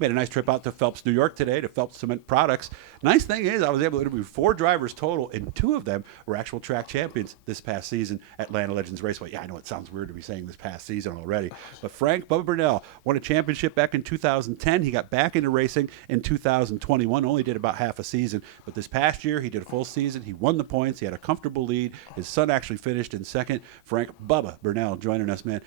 Made a nice trip out to Phelps, New York today to Phelps Cement Products. Nice thing is I was able to interview 4 drivers total, and 2 of them were actual track champions this past season at Atlanta Legends Raceway. Yeah, I know it sounds weird to be saying this past season already, but Frank Bubba Burnell won a championship back in 2010. He got back into racing in 2021, only did about half a season, but this past year he did a full season. He won the points. He had a comfortable lead. His son actually finished in second. Frank Bubba Burnell joining us, man.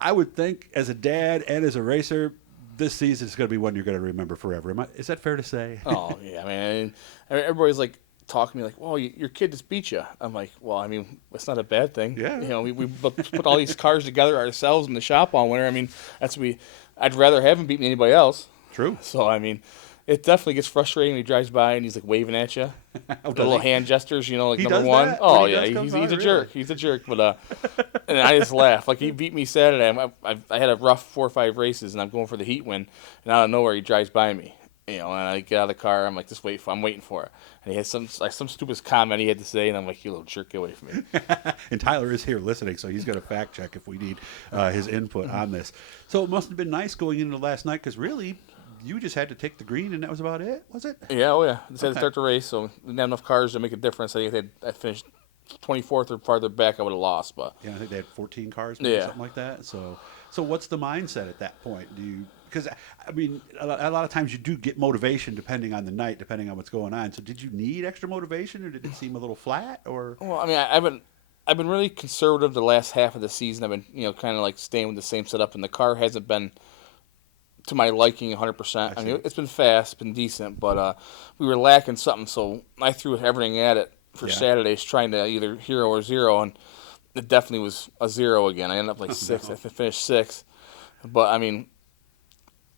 I would think as a dad and as a racer, this season is going to be one you're going to remember forever. Is that fair to say? Oh, yeah, man. Everybody's like talking to me like, well, your kid just beat you. I'm like, well, I mean, it's not a bad thing. Yeah. You know, we put all these cars together ourselves in the shop all winter. I mean, I'd rather have him beat me than anybody else. True. So, I mean, it definitely gets frustrating when he drives by and he's like waving at you. The little hand gestures, you know, like he number does one. That? Oh, He yeah, he's a jerk. Really? He's a jerk. But and I just laugh. Like, he beat me Saturday. I had a rough 4 or 5 races, and I'm going for the heat win. And out of nowhere, he drives by me. You know, and I get out of the car. I'm like, I'm waiting for it. And he had some stupid comment he had to say, and I'm like, you little jerk, get away from me. And Tyler is here listening, so he's going to fact check if we need his input on this. So it must have been nice going into last night, because really, you just had to take the green, and that was about it, was it? Yeah, oh yeah. Just had to start the race, so we didn't have enough cars to make a difference. I think I finished 24th or farther back, I would have lost. But yeah, I think they had 14 cars, maybe, something like that. So what's the mindset at that point? Because I mean, a lot of times you do get motivation depending on the night, depending on what's going on. So did you need extra motivation, or did it seem a little flat? Or well, I mean, I've been really conservative the last half of the season. I've been kind of like staying with the same setup, and the car hasn't been to my liking 100%. I mean, it's been fast, been decent, but we were lacking something, so I threw everything at it for Saturdays, trying to either hero or zero, and it definitely was a zero again. I ended up like 6th. I finished 6th, but I mean,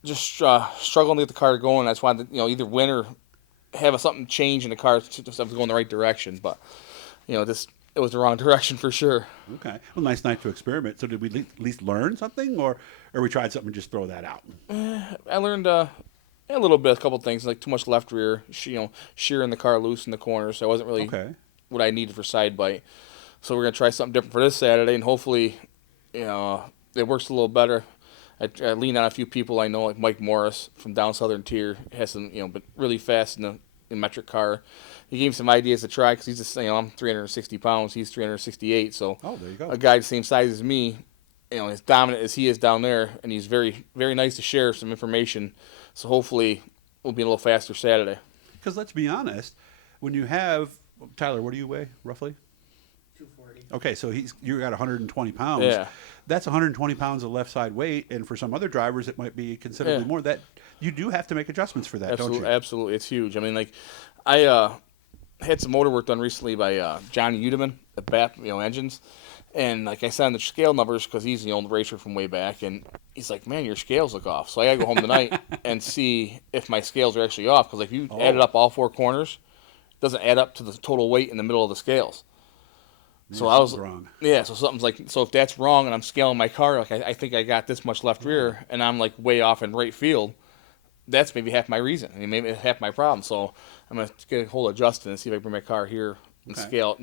just struggling to get the car going. I just wanted to, either win or have something change in the car to go in the right direction, but it was the wrong direction for sure. Okay. Well, nice night to experiment. So did we at least learn something, or we tried something and just throw that out? I learned a little bit, a couple things, like too much left rear, shearing the car loose in the corner, so I wasn't really what I needed for side bite. So we're going to try something different for this Saturday, and hopefully, it works a little better. I lean on a few people I know, like Mike Morris from down Southern Tier, has some, but really fast in the metric car. He gave me some ideas to try, because he's just, I'm 360 pounds, he's 368, so there you go. A guy the same size as me, as dominant as he is down there, and he's very, very nice to share some information, so hopefully we'll be a little faster Saturday. Because let's be honest, when you have, Tyler, what do you weigh, roughly? 240. Okay, so you got 120 pounds. Yeah. That's 120 pounds of left side weight, and for some other drivers, it might be considerably more. That you do have to make adjustments for that, don't you? Absolutely, it's huge. I mean, like, I had some motor work done recently by Johnny Udeman at BAP, Engines, and like I said on the scale numbers, because he's the old racer from way back, and he's like, man, your scales look off. So I gotta go home tonight and see if my scales are actually off, because if you added up all 4 corners, it doesn't add up to the total weight in the middle of the scales. So I was wrong. Yeah, so something's like, so if that's wrong and I'm scaling my car, like I think I got this much left rear and I'm like way off in right field, that's maybe half my reason. I mean, maybe half my problem. So I'm gonna get a hold of Justin and see if I can bring my car here and scale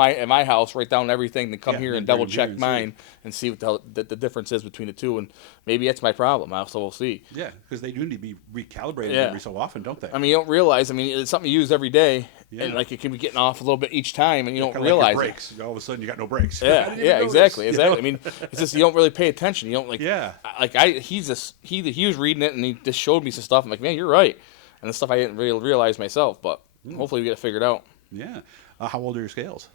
at my house, write down everything, then come here and double check mine and see what the difference is between the two, and maybe that's my problem. So we'll see. Yeah, because they do need to be recalibrated every so often, don't they? I mean, you don't realize. I mean, it's something you use every day, and like it can be getting off a little bit each time, and you don't realize like brakes. All of a sudden, you got no brakes. Yeah, exactly. I mean, it's just you don't really pay attention. You don't like. Yeah. Like he was reading it and he just showed me some stuff. I'm like, man, you're right, and the stuff I didn't really realize myself, but hopefully we get it figured out. Yeah. How old are your scales?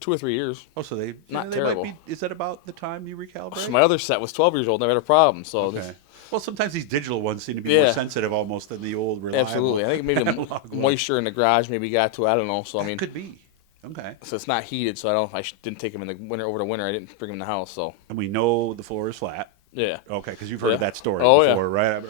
2 or 3 years. Oh, so they terrible. Might be, is that about the time you recalibrate? My other set was 12 years old, and I had a problem. So well, sometimes these digital ones seem to be more sensitive almost than the old reliable. Absolutely. I think maybe the moisture in the garage maybe got to it. I don't know. So that could be. Okay. So it's not heated, so I didn't take them in the winter over the winter. I didn't bring them in the house. So. And we know the floor is flat. Yeah. Okay, because you've heard that story before, right?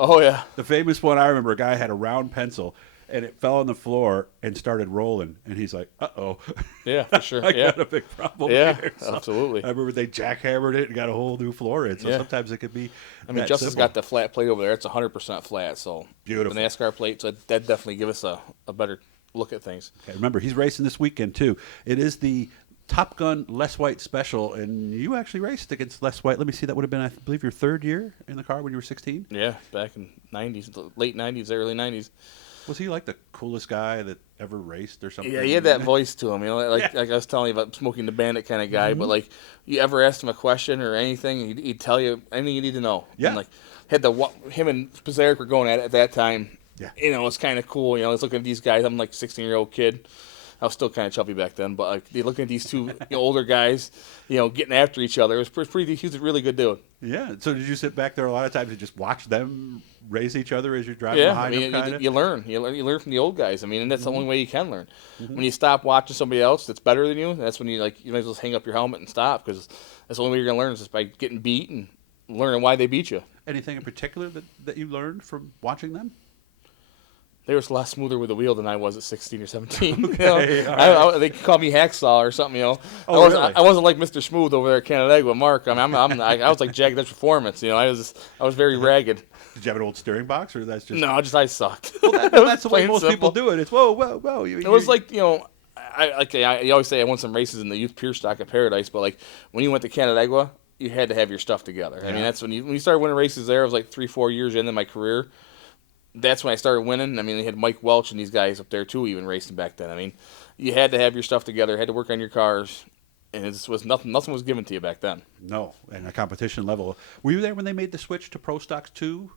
Oh yeah. The famous one I remember, a guy had a round pencil, and it fell on the floor and started rolling, and he's like, "Uh-oh." Yeah, for sure. I got a big problem here. So absolutely. I remember they jackhammered it and got a whole new floor in, so sometimes it could be Justin's got the flat plate over there. It's 100% flat, so beautiful. The NASCAR plate, so that definitely give us a better look at things. Okay, remember, he's racing this weekend, too. It is the Top Gun Les White Special, and you actually raced against Les White. Let me see, that would have been, I believe, your third year in the car when you were 16? Yeah, back in '90s, late '90s, early '90s. Was he like the coolest guy that ever raced or something? Yeah, he had that voice to him, like I was telling you about Smoking the Bandit kind of guy. But like, you ever asked him a question or anything, he'd tell you anything you need to know. Yeah. And like, him and Pizarnik were going at that time. Yeah. It's kind of cool. I was looking at these guys. I'm like a 16-year-old kid. I was still kind of chubby back then, but like, looking at these two older guys, getting after each other. It was pretty. He was a really good dude. Yeah. So did you sit back there a lot of times and just watch them race each other as you're driving Yeah, behind them? Kind of. You learn from the old guys. And that's the only way you can learn. When you stop watching somebody else that's better than you, that's when you might as well hang up your helmet and stop, because that's the only way you're gonna learn is just by getting beat and learning why they beat you. Anything in particular that you learned from watching them? They were a lot smoother with the wheel than I was at 16 or 17. Okay, They called me Hacksaw or something. Oh, really? Really? I wasn't like Mr. Smooth over there at Canandaigua, Mark. I was like Jagged Edge Performance. I was very ragged. Did you have an old steering box, or that's just? No, I sucked. Well, that's the way Plain most simple. people do it. It's whoa, whoa, whoa. It was like, you always say I won some races in the youth pure stock at Paradise, but like when you went to Canandaigua, you had to have your stuff together. Yeah. I mean, that's when you started winning races there. It was like 3-4 years into my career. That's when I started winning. I mean, they had Mike Welch and these guys up there too, even racing back then. I mean, you had to have your stuff together, had to work on your cars, and it was nothing was given to you back then. No, and a competition level. Were you there when they made the switch to Pro Stocks 2?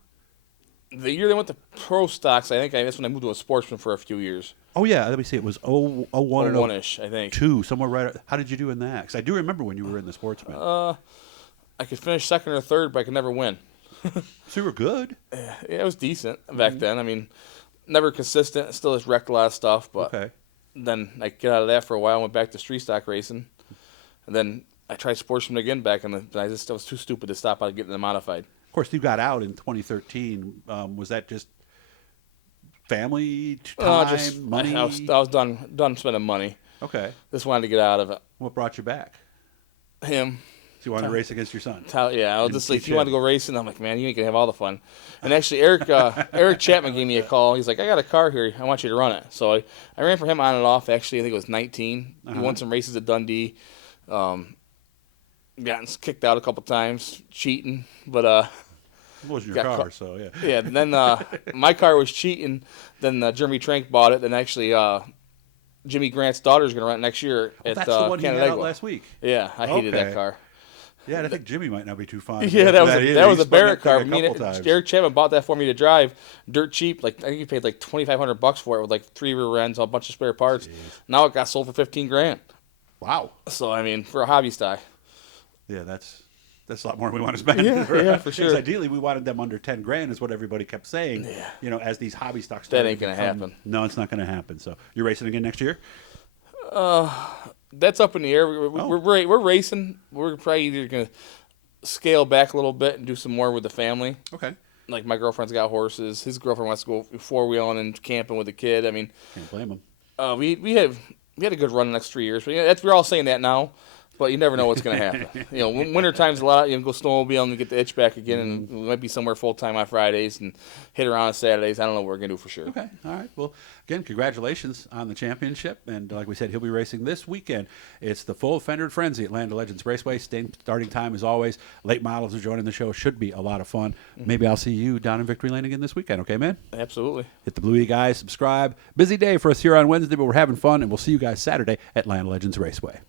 The year they went to Pro Stocks, I think that's when I moved to a Sportsman for a few years. Oh yeah, let me see. It was 01 and 01-ish, I think. 2, somewhere right. How did you do in that? Because I do remember when you were in the Sportsman. I could finish second or third, but I could never win. So you were good. Yeah, it was decent back then. I mean, never consistent. Still just wrecked a lot of stuff. But Okay. then I got out of that for a while. Went back to street stock racing, and then I tried Sportsman again back in I was too stupid to stop out getting them modified. Of course, you got out in 2013. Was that just family time, money? I was done spending money. Okay. Just wanted to get out of it. What brought you back? Him. So you wanted to race against your son? Yeah, I was And just like, teach if you want to him. go racing, I'm like, man, you ain't gonna have all the fun. And actually, Eric Chapman gave me a call. He's like, I got a car here. I want you to run it. So I ran for him on and off. Actually, I think it was 19. He won some races at Dundee. Gotten kicked out a couple times, cheating. But It wasn't your got car, caught. so yeah. yeah, then my car was cheating. Then Jeremy Trank bought it. Then actually, Jimmy Grant's daughter's gonna run it next year at That's the one you got out Canandaigua. last week. Yeah, I hated Okay. that car. Yeah, and I think Jimmy might not be too fond of Yeah, that was either. that was He a spun Barrett that thing car. a Me couple and times. Eric Chapman bought that for me to drive, dirt cheap. Like I think he paid like $2,500 for it with like 3 rear ends, a bunch of spare parts. Jeez. Now it got sold for $15,000. Wow. So I mean, for a hobby stock. Yeah, that's a lot more than we want to spend. Yeah, for Because sure. ideally, we wanted them under $10,000, is what everybody kept saying. Yeah. As these hobby stocks. That started ain't gonna become- happen. No, it's not going to happen. So you're racing again next year? That's up in the air. We're racing. We're probably either gonna scale back a little bit and do some more with the family. Okay. Like my girlfriend's got horses. His girlfriend wants to go 4-wheeling and camping with the kid. I mean, Can't blame them. we had a good run the next 3 years. But we're all saying that now, but you never know what's going to happen. Winter time's a lot. Go snowmobiling and get the itch back again, and we might be somewhere full time on Fridays and hit around on Saturdays. I don't know what we're going to do for sure. Okay. All right. Well, again, congratulations on the championship. And like we said, he'll be racing this weekend. It's the full Fender Frenzy at Land of Legends Raceway. Starting time as always. Late models are joining the show. Should be a lot of fun. Maybe I'll see you down in Victory Lane again this weekend. Okay, man? Absolutely. Hit the Blue E guys. Subscribe. Busy day for us here on Wednesday, but we're having fun. And we'll see you guys Saturday at Land of Legends Raceway.